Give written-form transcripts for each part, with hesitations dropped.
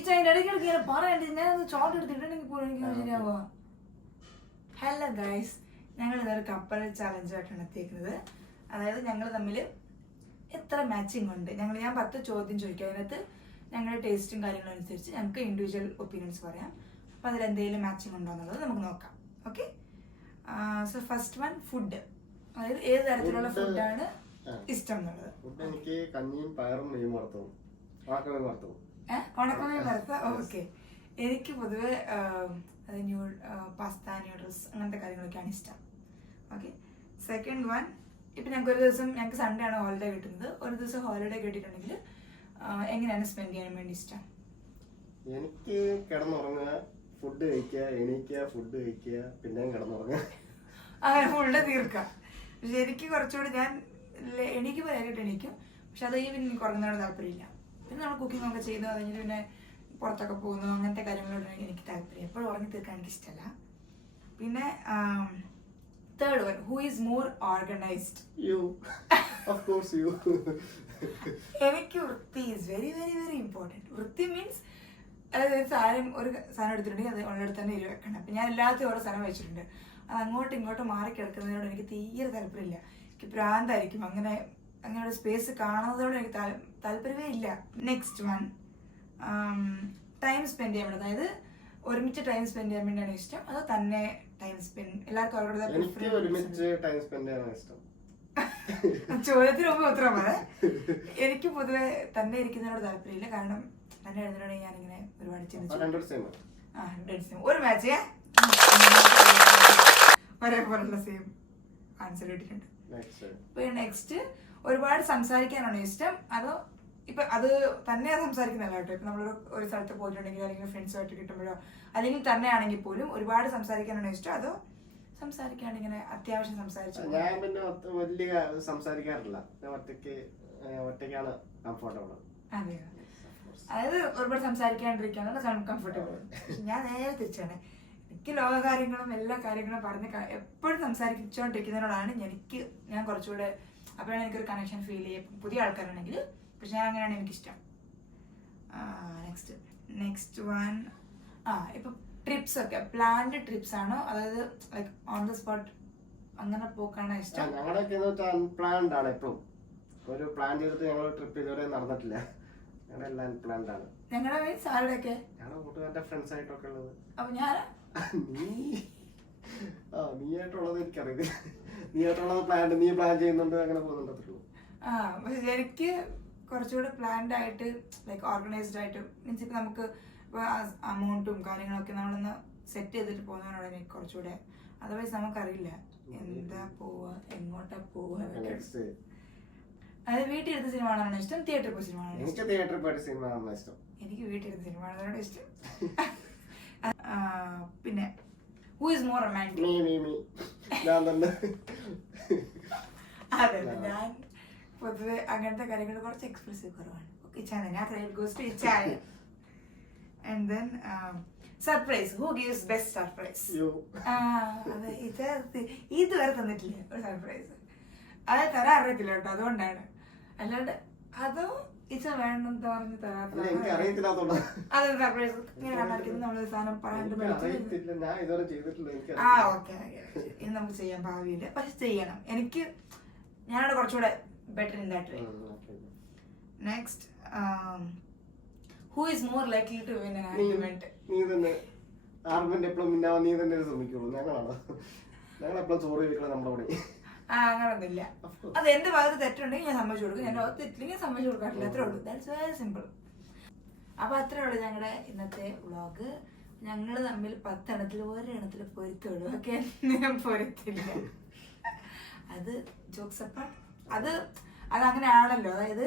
Hello guys, ഞങ്ങൾ ഇതൊരു കപ്പൽ ചലഞ്ചായിട്ടാണ് എത്തിയിരിക്കുന്നത്. അതായത് ഞങ്ങൾ തമ്മിൽ എത്ര മാച്ചിങ് ഉണ്ട്. ഞാൻ 10 ചോദ്യം ചോദിക്കാം. അതിനകത്ത് ഞങ്ങളുടെ ടേസ്റ്റും കാര്യങ്ങളും അനുസരിച്ച് ഞങ്ങൾക്ക് ഇൻഡിവിജ്വൽ ഒപ്പീനിയൻസ് പറയാം. അപ്പം അതിലെന്തെങ്കിലും മാച്ചിങ് ഉണ്ടോ എന്നുള്ളത് നമുക്ക് നോക്കാം. Okay, so first one, food. അതായത് ഏത് തരത്തിലുള്ള ഫുഡാണ് ഇഷ്ടം എന്നുള്ളത്. എനിക്ക് കഞ്ഞിയും പയറും മീൻ വറുത്തതും ഉണക്കമീൻ വറുത്ത. ഓക്കെ, എനിക്ക് പൊതുവെ പാസ്ത, ന്യൂഡിൽസ് അങ്ങനത്തെ കാര്യങ്ങളൊക്കെയാണ് ഇഷ്ടം. ഓക്കെ, സെക്കൻഡ് വൺ, ഇപ്പം ഞങ്ങൾക്ക് ഒരു ദിവസം, ഞങ്ങൾക്ക് സൺഡേ ആണ് ഹോളിഡേ കിട്ടുന്നത്. ഒരു ദിവസം ഹോളിഡേ കിട്ടിയിട്ടുണ്ടെങ്കിൽ എങ്ങനെയാണ് സ്പെൻഡ് ചെയ്യാൻ വേണ്ടി ഇഷ്ടം? എനിക്ക് കിടന്നുറങ്ങുക, ഫുഡ് കഴിക്കുക, എണീക്കുക, ഫുഡ് കഴിക്കുക, പിന്നെയും കിടന്നുറങ്ങുക, അങ്ങനെ ഫുള്ള് തീർക്കാം. പക്ഷെ എനിക്ക് കുറച്ചുകൂടി ഞാൻ എണീക്കുമ്പോൾ നേരിട്ട് എണീക്കും. പക്ഷെ അത് പിന്നെ കുറഞ്ഞതിനോട് താല്പര്യമില്ല. പിന്നെ നമ്മൾ കുക്കിംഗ് ഒക്കെ ചെയ്തു കഴിഞ്ഞിട്ട് പിന്നെ പുറത്തൊക്കെ പോകുന്നു, അങ്ങനത്തെ കാര്യങ്ങളോട് എനിക്ക് താല്പര്യം. എപ്പോഴും ഉറങ്ങി തീർക്കാൻ എനിക്ക് ഇഷ്ടമല്ല. പിന്നെ third one, who is more organised? എനിക്ക് വൃത്തി is very very very important. വൃത്തി മീൻസ് അതായത് ഒരു സാധനം എടുത്തിട്ടുണ്ടെങ്കിൽ അത് ഉള്ളിടത്ത് തന്നെ വെക്കണം. അപ്പം ഞാൻ എല്ലാത്തിനും ഓരോ സാധനം വെച്ചിട്ടുണ്ട്. അത് അങ്ങോട്ടും ഇങ്ങോട്ടും മാറി കിടക്കുന്നതിനോട് എനിക്ക് തീരെ താല്പര്യമില്ല. എനിക്ക് ഭ്രാന്തായിരിക്കും. അങ്ങനെയുള്ള സ്പേസ് കാണുന്നതോട് എനിക്ക് താല്പര്യമേ ഇല്ല. നെക്സ്റ്റ് വൺ, ടൈം സ്പെൻഡ് ചെയ്യാൻ വേണ്ടി. അതായത് ഒരുമിച്ച് ടൈം സ്പെൻഡ് ചെയ്യാൻ വേണ്ടിയാണ് ഇഷ്ടം, അതോ തന്നെ ടൈം സ്പെൻഡ്? എല്ലാവർക്കും ചോദ്യത്തിന് മുമ്പ് ഉത്തരം അതെ. എനിക്ക് പൊതുവെ തന്നെ ഇരിക്കുന്നതിനോട് താല്പര്യമില്ല. കാരണം തന്നെ എഴുതുന്നതിനോട് ഞാനിങ്ങനെ ഒരുപാട് ചിന്തിച്ചു. ഒരു മാച്ച് ഒരേപോലുള്ള സെയിം ആൻസർ കിട്ടിയിട്ടുണ്ട്. പിന്നെ നെക്സ്റ്റ്, ഒരുപാട് സംസാരിക്കാനാണോ ഇഷ്ടം, അതോ ഇപ്പൊ അത് തന്നെ സംസാരിക്കുന്നല്ല കേട്ടോ. ഇപ്പൊ നമ്മളൊരു സ്ഥലത്ത് പോയിട്ടുണ്ടെങ്കിൽ അല്ലെങ്കിൽ ഫ്രണ്ട്സുമായിട്ട് കിട്ടുമ്പോഴോ അല്ലെങ്കിൽ തന്നെ ആണെങ്കിൽ പോലും ഒരുപാട് സംസാരിക്കാനാണോ ഇഷ്ടം, അതോ സംസാരിക്കാണ്ട് ഇങ്ങനെ അത്യാവശ്യം സംസാരിച്ചു? ഞാൻ പിന്നെ വലിയ സംസാരിക്കാറില്ല. ഒറ്റയ്ക്കാണ് കംഫർട്ടബിൾ. അതെ, അതായത് ഒരുപാട് സംസാരിക്കാണ്ടിരിക്കാനാണ് കംഫർട്ടബിൾ. ഞാൻ നേരെ തിരിച്ചാണ്. എനിക്ക് ലോക കാര്യങ്ങളും എല്ലാ കാര്യങ്ങളും പറഞ്ഞ് എപ്പോഴും സംസാരിച്ചുകൊണ്ടിരിക്കുന്നതിനോടാണ് ഞാൻ കുറച്ചുകൂടെ, അപ്പോഴാണ് എനിക്കൊരു കണക്ഷൻ ഫീൽ ചെയ്യും പുതിയ ആൾക്കാരാണെങ്കിൽ. പക്ഷെ ഞാൻ അങ്ങനെയാണ് എനിക്കിഷ്ടം. നെക്സ്റ്റ് വൺ, ഇപ്പൊ ട്രിപ്സ് ഒക്കെ പ്ലാൻഡ് ട്രിപ്സ് ആണോ, അതായത് ലൈക്ക് ഓൺ ദ സ്പോട്ട് അങ്ങനെ പോക്കാണോ ഇഷ്ടം? ഞങ്ങളുടെ അൺപ്ലാൻഡ് ആണ്. എപ്പോഴും ഒരു പ്ലാൻ ചെയ്തിട്ട് ഞങ്ങൾ ട്രിപ്പ് ഇതുവരെ നടന്നിട്ടില്ല. ഞങ്ങളെല്ലാം അൺപ്ലാൻഡ് ആണ്. ഞങ്ങളുടെ മീൻസ് ആരുടെയൊക്കെ? ഞങ്ങളുടെ കൂട്ടുകാരുടെ ഫ്രണ്ട്സ് ആയിട്ടൊക്കെ ഉള്ളത്. അപ്പൊ ഞാൻ നീയായിട്ടുള്ളത് എനിക്കറിയില്ല. നീയായിട്ടുള്ളത് നീ പ്ലാൻ ചെയ്യുന്നുണ്ട്, അങ്ങനെ പോകുന്നുണ്ടോ? പക്ഷെ എനിക്ക് കുറച്ചുകൂടെ പ്ലാൻഡ് ആയിട്ട് ലൈക്ക് ഓർഗനൈസ്ഡ് ആയിട്ട് മീൻസ് ഇപ്പൊ നമുക്ക് അമൗണ്ടും കാര്യങ്ങളൊക്കെ നമ്മളൊന്ന് സെറ്റ് ചെയ്തിട്ട് പോകുന്നതിനോട് എനിക്ക് കുറച്ചുകൂടെ. അതർവൈസ് നമുക്കറിയില്ല എന്താ പോവാ, എങ്ങോട്ടാ പോവാ. അതായത് വീട്ടിൽ എടുത്ത സിനിമ കാണാനാണ് ഇഷ്ടം, തിയേറ്ററിൽ പോയി സിനിമ കാണാനാണ് ഇഷ്ടം? തിയേറ്ററിൽ പോയിട്ട് സിനിമ കാണാനാണ് ഇഷ്ടം. എനിക്ക് വീട്ടിൽ എടുത്ത സിനിമ കാണാനാണ് ഇഷ്ടം. പിന്നെ ഹൂ ഈസ് മോർ റൊമാൻറ്റിക്? അതെ, ഞാൻ പൊതുവെ അങ്ങനത്തെ കാര്യങ്ങൾ കുറച്ച് എക്സ്പ്രസീവ് കുറവാണ്. And then surprise, who gives best surprise? അതെ, ഇതുവരെ തന്നിട്ടില്ല ഒരു സർപ്രൈസ്. അത് തരാൻ അറിയത്തില്ല കേട്ടോ, അതുകൊണ്ടാണ്. അല്ലാണ്ട് അതോ ഇച്ച വേണമെന്ന് പറഞ്ഞ് തരാത്ത അത് സർപ്രൈസ് ഇങ്ങനെ കണ്ടിരിക്കുന്നത് നമ്മളൊരു സാധനം പറയാണ്ട് ഓക്കെ ഇനി നമുക്ക് ചെയ്യാൻ ഭാവിയില്ല, പക്ഷെ ചെയ്യണം. ഞാനവിടെ കുറച്ചുകൂടെ better in that way. Next, who is more likely to win an argument? നീ തന്നെ ആർഗ്യുമെന്റ് എപ്പോഴും വിന്നാവാൻ നീ തന്നെ ശ്രമിക്കുള്ളൂ. ഞങ്ങൾ എപ്പോഴും ചോറ് ചോദിക്കണം നമ്മുടെ കൂടെ. അങ്ങനൊന്നുമില്ല. അത് എന്റെ ഭാഗത്ത് തെറ്റുണ്ടെങ്കിൽ ഞാൻ സമ്മതിച്ചു കൊടുക്കും, എന്റെ ഭാഗത്ത് തെറ്റില്ലെങ്കിൽ സമ്മതിച്ചു കൊടുക്കാറില്ല. അത്രേ ഉള്ളൂ. That's very simple. അപ്പൊ അത്രേ ഉള്ളൂ ഞങ്ങളുടെ ഇന്നത്തെ വ്ളോഗ്. ഞങ്ങൾ തമ്മിൽ 10 എണ്ണത്തിൽ ഒരെണ്ണത്തിൽ പൊരുത്തുള്ളൂ. ഓക്കെ, ഞാൻ പൊരുത്തില്ല. അത് ജോക്സ് അപ്പാർട്ട്. അതങ്ങനെയാണല്ലോ. അതായത്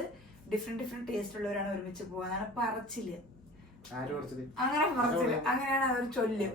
ഡിഫറെന്റ് ടേസ്റ്റ് ഉള്ളവരാണ് ഒരുമിച്ച് പോവാൻ. പറച്ചില്, അങ്ങനെ പറച്ചില്, അങ്ങനെയാണ് അതൊരു ചൊല്ല്.